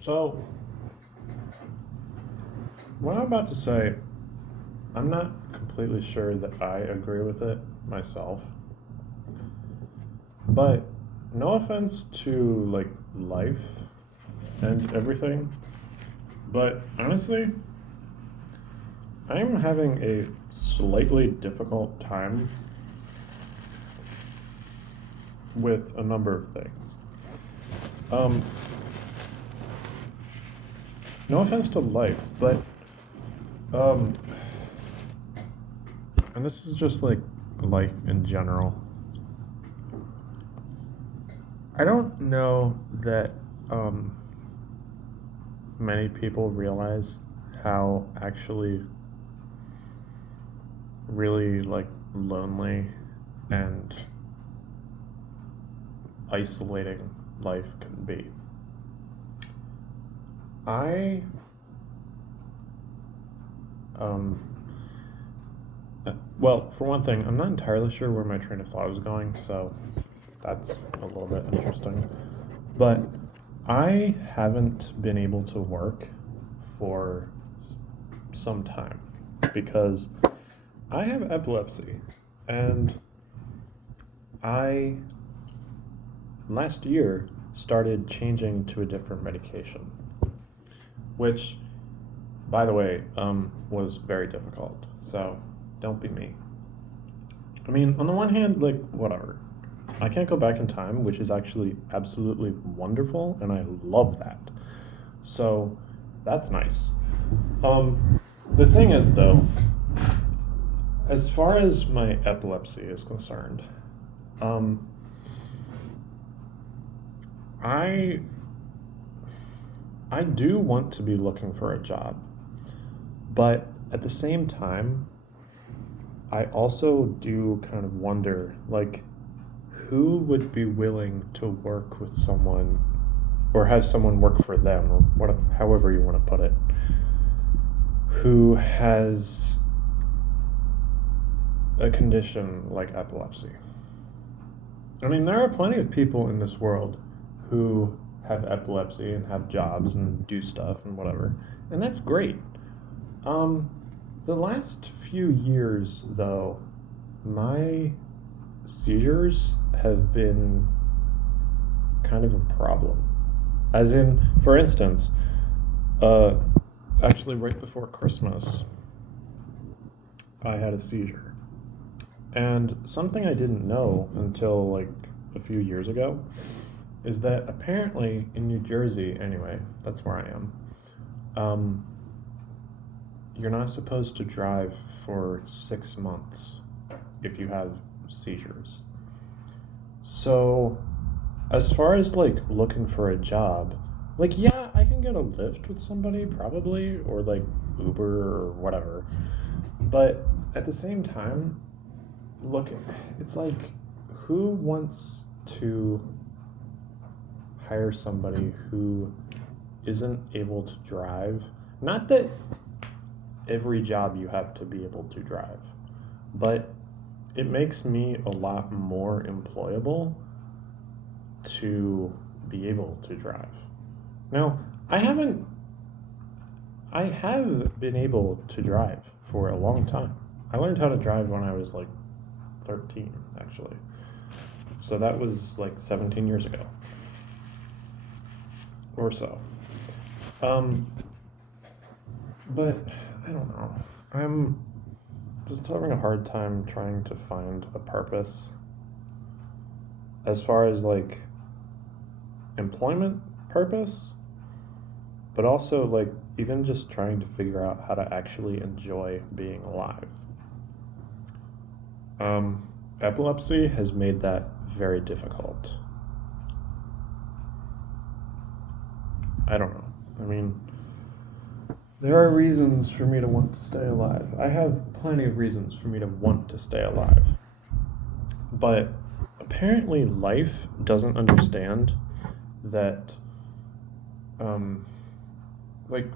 So, what I'm about to say, I'm not completely sure that I agree with it myself. But no offense to like life and everything, but honestly, I'm having a slightly difficult time with a number of things. Um, no offense to life, but um, and this is just like life in general. I don't know that um, many people realize how actually really like lonely and isolating life can be. I um well, for one thing, I'm not entirely sure where my train of thought was going, so that's a little bit interesting. But I haven't been able to work for some time because I have epilepsy and I last year started changing to a different medication, which, by the way, was very difficult. So don't be me. I mean, on the one hand, like, whatever. I can't go back in time, which is actually absolutely wonderful, and I love that. So that's nice. Um, the thing is, though, as far as my epilepsy is concerned, um, I I do want to be looking for a job, but at the same time, I also do kind of wonder, like, who would be willing to work with someone or have someone work for them, or what, however you want to put it, who has a condition like epilepsy. I mean, there are plenty of people in this world who have epilepsy and have jobs and do stuff and whatever, and that's great. Um, the last few years, though, my seizures have been kind of a problem. As in, for instance, uh, actually, right before Christmas, I had a seizure. And something I didn't know until like a few years ago is that apparently in New Jersey, anyway, that's where I am, um, you're not supposed to drive for 6 months if you have seizures. So, as far as like looking for a job, like, yeah, I can get a lift with somebody probably, or like Uber or whatever. But at the same time, look, it's like, who wants to hire somebody who isn't able to drive? Not that every job you have to be able to drive, but it makes me a lot more employable to be able to drive. Now, I haven't, I have been able to drive for a long time. I learned how to drive when I was like 13, actually. So that was like 17 years ago or so. Um, but I don't know. I'm just having a hard time trying to find a purpose as far as like employment purpose, but also like even just trying to figure out how to actually enjoy being alive. Um, Epilepsy has made that very difficult. I don't know. I mean, there are reasons for me to want to stay alive. I have plenty of reasons for me to want to stay alive. But apparently, life doesn't understand that, um, like,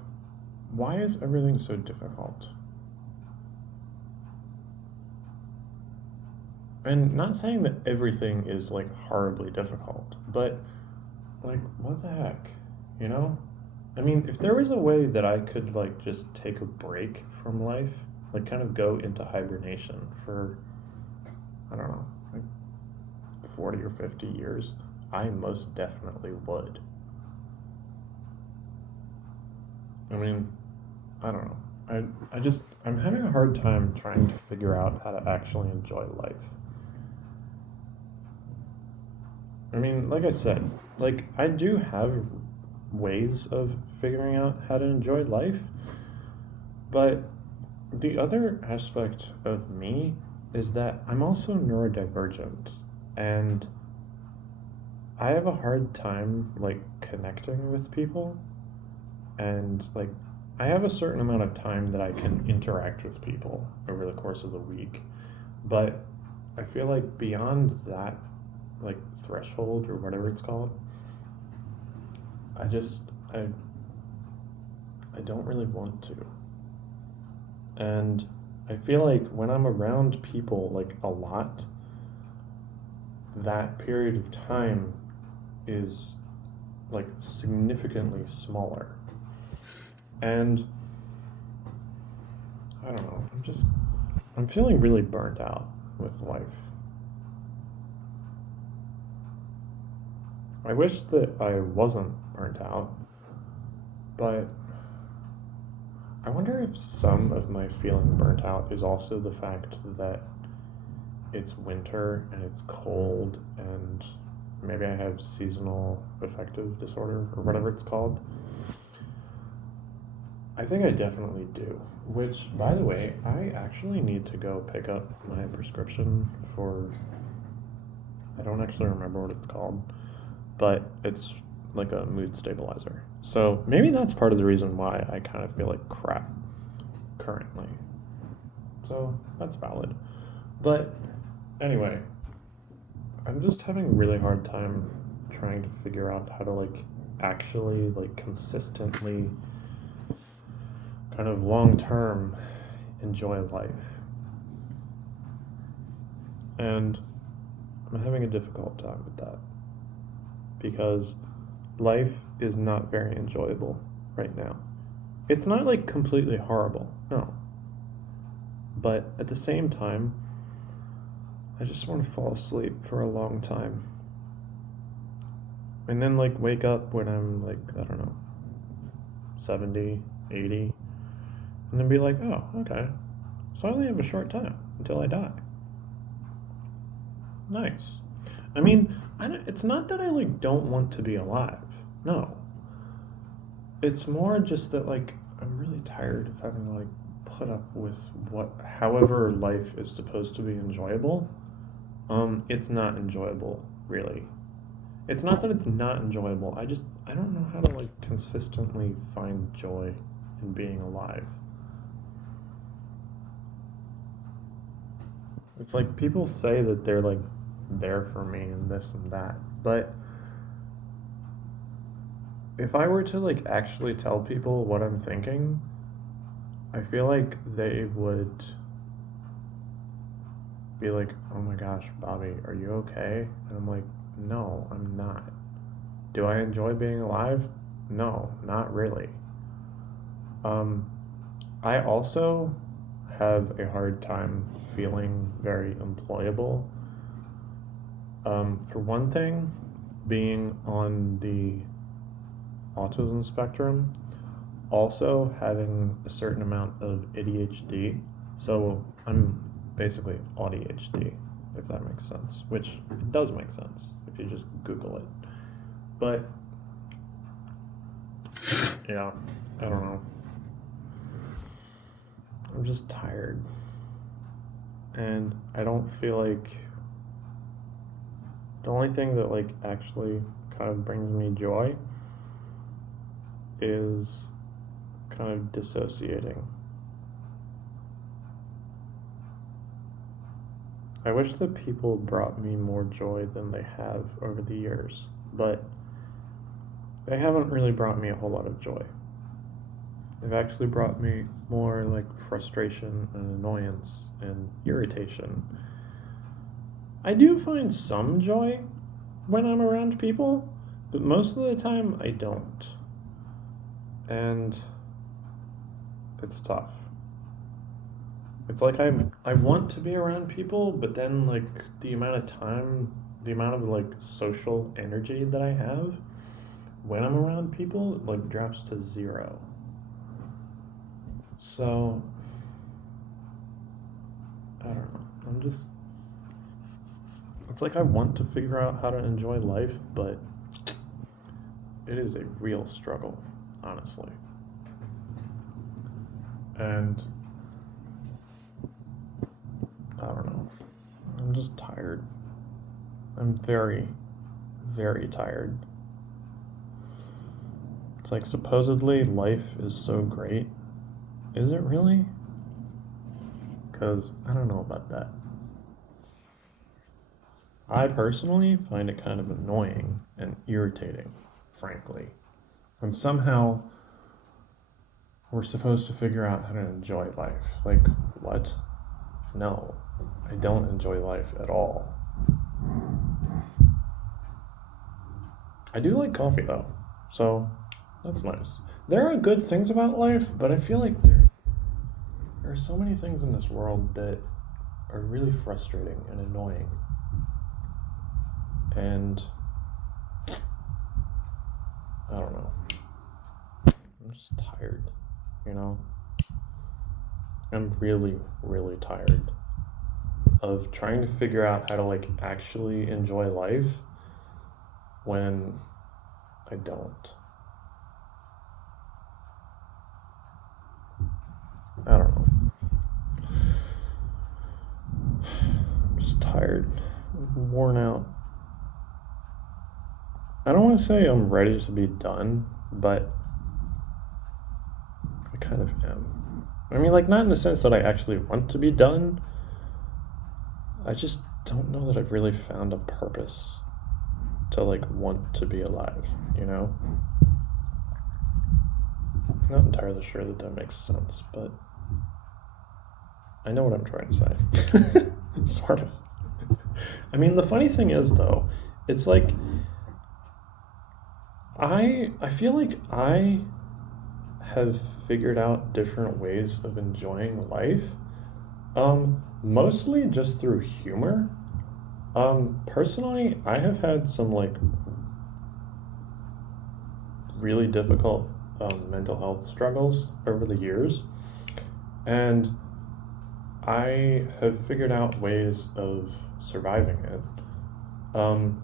why is everything so difficult? And not saying that everything is, like, horribly difficult, but, like, what the heck? You know? I mean, if there was a way that I could like just take a break from life, like kind of go into hibernation for, I don't know, like 40 or 50 years, I most definitely would. I mean, I don't know. I'm having a hard time trying to figure out how to actually enjoy life. I mean, like I said, like I do have ways of figuring out how to enjoy life, but the other aspect of me is that I'm also neurodivergent, and I have a hard time like connecting with people, and like I have a certain amount of time that I can interact with people over the course of the week, but I feel like beyond that like threshold or whatever it's called, I just I I don't really want to. And I feel like when I'm around people like a lot, that period of time is like significantly smaller. And I don't know, I'm feeling really burnt out with life. I wish that I wasn't burnt out, but I wonder if some of my feeling burnt out is also the fact that it's winter and it's cold and maybe I have seasonal affective disorder or whatever it's called. I think I definitely do. Which, by the way, I actually need to go pick up my prescription for. I don't actually remember what it's called, but it's like a mood stabilizer. So maybe that's part of the reason why I kind of feel like crap currently. So that's valid. But anyway, I'm just having a really hard time trying to figure out how to like actually like consistently kind of long term enjoy life. And I'm having a difficult time with that because life is not very enjoyable right now. It's not like completely horrible, no. But at the same time, I just want to fall asleep for a long time. And then like wake up when I'm like, I don't know, 70, 80, and then be like, oh, okay. So I only have a short time until I die. Nice. I mean, it's not that I like don't want to be alive. No. It's more just that like I'm really tired of having to like put up with what however life is supposed to be enjoyable. It's not enjoyable, really. It's not that it's not enjoyable. I don't know how to like consistently find joy in being alive. It's like people say that they're like there for me and this and that. But if I were to like actually tell people what I'm thinking, I feel like they would be like, "Oh my gosh, Bobby, are you okay?" And I'm like, "No, I'm not." Do I enjoy being alive? No, not really. Um, I also have a hard time feeling very employable. For one thing, being on the autism spectrum, also having a certain amount of ADHD. So I'm basically ADHD, if that makes sense, which it does make sense if you just Google it. But yeah, I don't know. I'm just tired. And I don't feel like the only thing that like actually kind of brings me joy is kind of dissociating. I wish that people brought me more joy than they have over the years, but they haven't really brought me a whole lot of joy. They've actually brought me more like frustration and annoyance and irritation. I do find some joy when I'm around people, but most of the time I don't. And it's tough. It's like I want to be around people, but then like the amount of time, the amount of like social energy that I have when I'm around people like drops to zero. So I don't know. I'm just it's like I want to figure out how to enjoy life, but it is a real struggle, honestly. And I don't know. I'm just tired. I'm very, very tired. It's like supposedly life is so great. Is it really? Because I don't know about that. I personally find it kind of annoying and irritating, frankly. And somehow we're supposed to figure out how to enjoy life. Like, what? No, I don't enjoy life at all. I do like coffee though, so that's nice. There are good things about life, but I feel like there are so many things in this world that are really frustrating and annoying. And I don't know. I'm just tired, you know? I'm really, really tired of trying to figure out how to like actually enjoy life when I don't. I don't know. I'm just tired, worn out. I don't want to say I'm ready to be done, but I kind of am. I mean, like, not in the sense that I actually want to be done. I just don't know that I've really found a purpose to, like, want to be alive, you know? I'm not entirely sure that that makes sense, but I know what I'm trying to say. Sort of. I mean, the funny thing is, though, it's like I feel like I have figured out different ways of enjoying life. Mostly just through humor. Personally, I have had some like really difficult mental health struggles over the years, and I have figured out ways of surviving it. Um,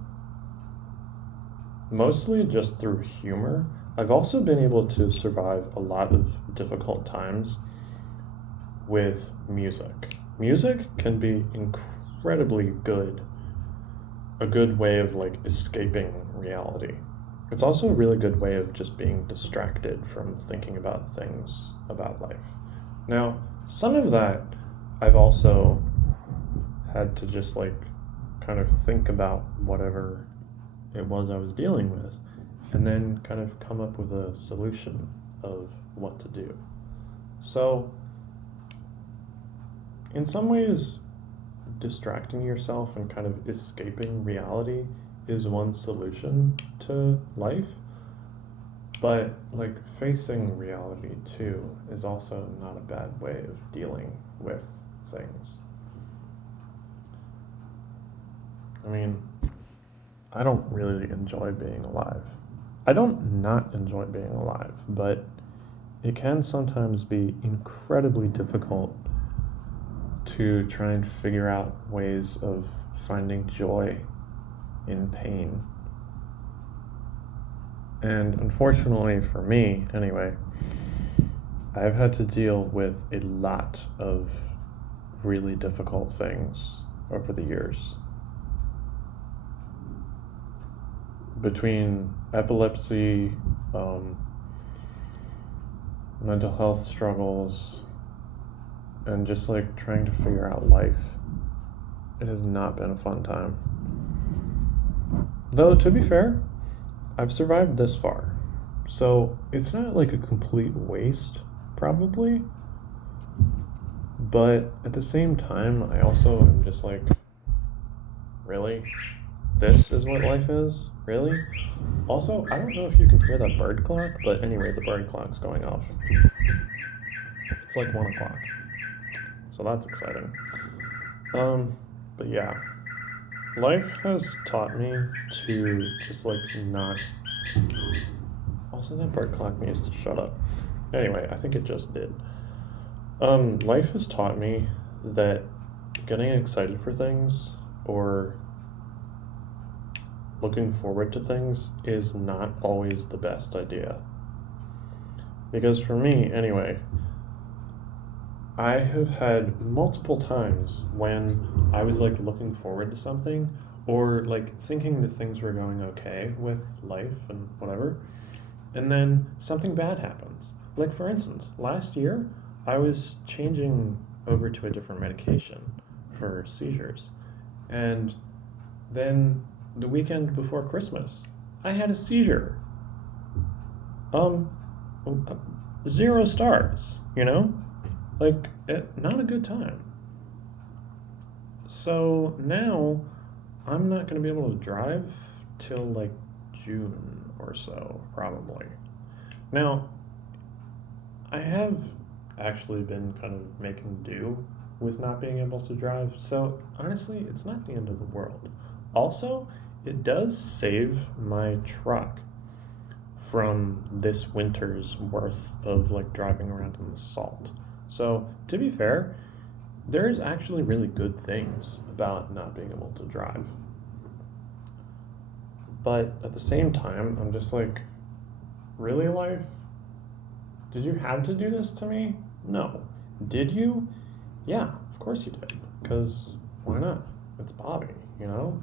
Mostly just through humor. I've also been able to survive a lot of difficult times with music. Music can be incredibly good, a good way of like escaping reality. It's also a really good way of just being distracted from thinking about things about life. Now, some of that I've also had to just like kind of think about whatever it was I was dealing with, and then kind of come up with a solution of what to do. So, in some ways, distracting yourself and kind of escaping reality is one solution to life, but like facing reality too is also not a bad way of dealing with things. I mean, I don't really enjoy being alive. I don't not enjoy being alive, but it can sometimes be incredibly difficult to try and figure out ways of finding joy in pain. And unfortunately for me, anyway, I've had to deal with a lot of really difficult things over the years. Between epilepsy, mental health struggles, and just like trying to figure out life, it has not been a fun time. Though, to be fair, I've survived this far. So it's not like a complete waste, probably. But at the same time, I also am just like, really? This is what life is? Really? Also, I don't know if you can hear that bird clock, but anyway, the bird clock's going off. It's like 1 o'clock. So that's exciting. Um, but yeah, life has taught me to just like not. Also, that bird clock needs to shut up. Anyway, I think it just did. Life has taught me that getting excited for things or looking forward to things is not always the best idea. Because for me, anyway, I have had multiple times when I was like looking forward to something or like thinking that things were going okay with life and whatever, and then something bad happens. Like, for instance, last year I was changing over to a different medication for seizures, and then the weekend before Christmas, I had a seizure. Um, 0 stars, you know? Like, not a good time. So now I'm not going to be able to drive till like June or so, probably. Now, I have actually been kind of making do with not being able to drive, so honestly, it's not the end of the world. Also, it does save my truck from this winter's worth of like driving around in the salt. So, to be fair, there's actually really good things about not being able to drive. But at the same time, I'm just like, really, life? Did you have to do this to me? No. Did you? Yeah, of course you did. Because why not? It's Bobby, you know?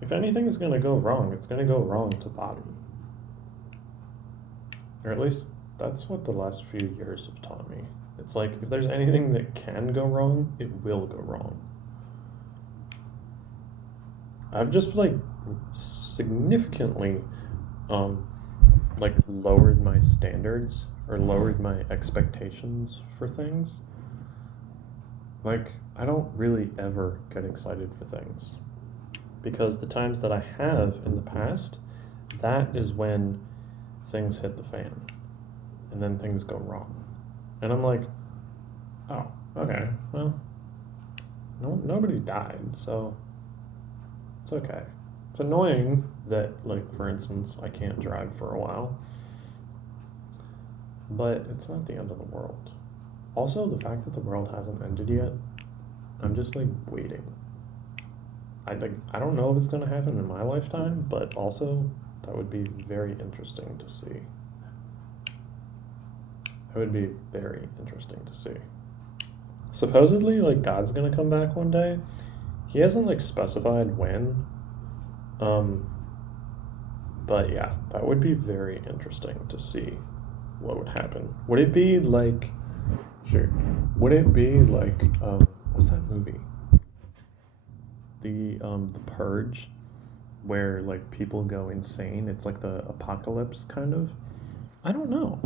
If anything is going to go wrong, it's going to go wrong to Bobby. Or at least that's what the last few years have taught me. It's like if there's anything that can go wrong, it will go wrong. I've just like significantly um like lowered my standards or lowered my expectations for things. Like, I don't really ever get excited for things because the times that I have in the past, that is when things hit the fan and then things go wrong. And I'm like, oh, okay, well, nobody died, so it's okay. It's annoying that, like, for instance, I can't drive for a while, but it's not the end of the world. Also, the fact that the world hasn't ended yet, I'm just like waiting. I don't know if it's gonna happen in my lifetime, but also that would be very interesting to see. It would be very interesting to see. Supposedly, like God's gonna come back one day. He hasn't like specified when. Um, but yeah, that would be very interesting to see what would happen. Would it be like, sure, would it be like, what's that movie? The Purge, where like people go insane. It's like the apocalypse kind of. I don't know,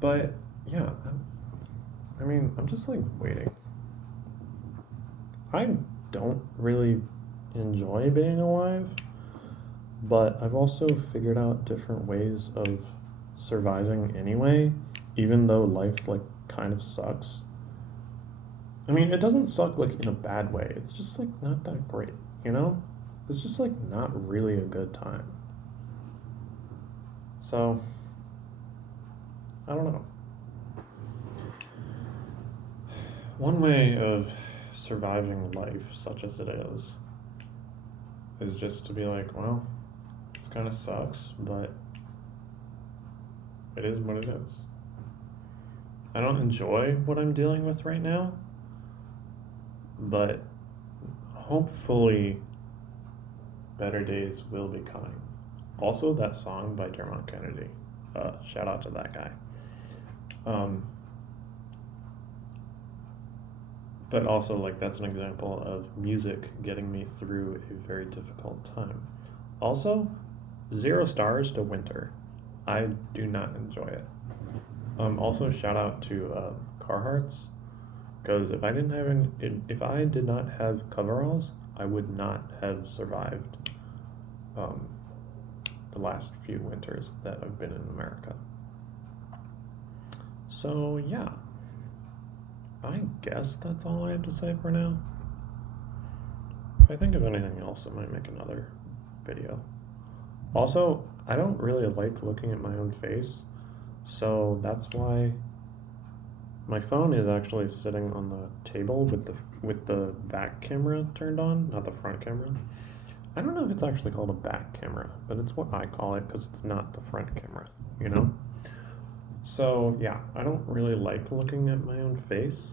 but yeah, I mean, I'm just like waiting. I don't really enjoy being alive, but I've also figured out different ways of surviving anyway, even though life like kind of sucks. I mean, it doesn't suck like in a bad way. It's just like not that great, you know? It's just like not really a good time. So, I don't know. One way of surviving life, such as it is just to be like, well, this kind of sucks, but it is what it is. I don't enjoy what I'm dealing with right now, but hopefully better days will be coming. Also, that song by Dermot Kennedy. Shout out to that guy. Um, but also, like, that's an example of music getting me through a very difficult time. Also, 0 stars to winter. I do not enjoy it. Also, shout out to Carhartts, because if I did not have coveralls, I would not have survived the last few winters that I've been in America. So, yeah, I guess that's all I have to say for now. If I think of anything else, I might make another video. Also, I don't really like looking at my own face, so that's why my phone is actually sitting on the table with the back camera turned on, not the front camera. I don't know if it's actually called a back camera, but it's what I call it because it's not the front camera, you know? So, yeah, I don't really like looking at my own face.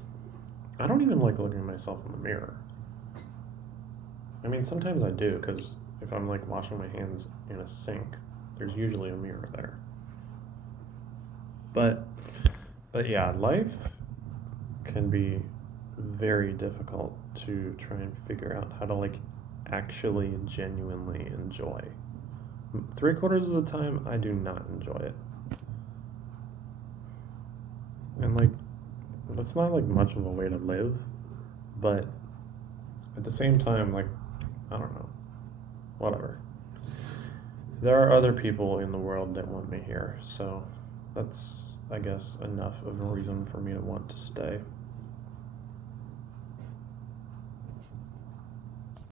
I don't even like looking at myself in the mirror. I mean, sometimes I do because if I'm like washing my hands in a sink, there's usually a mirror there. But yeah, life can be very difficult to try and figure out how to like actually genuinely enjoy. 3/4 of the time, I do not enjoy it. And like, that's not like much of a way to live, but at the same time, like, I don't know, whatever. There are other people in the world that want me here, so that's, I guess, enough of a reason for me to want to stay.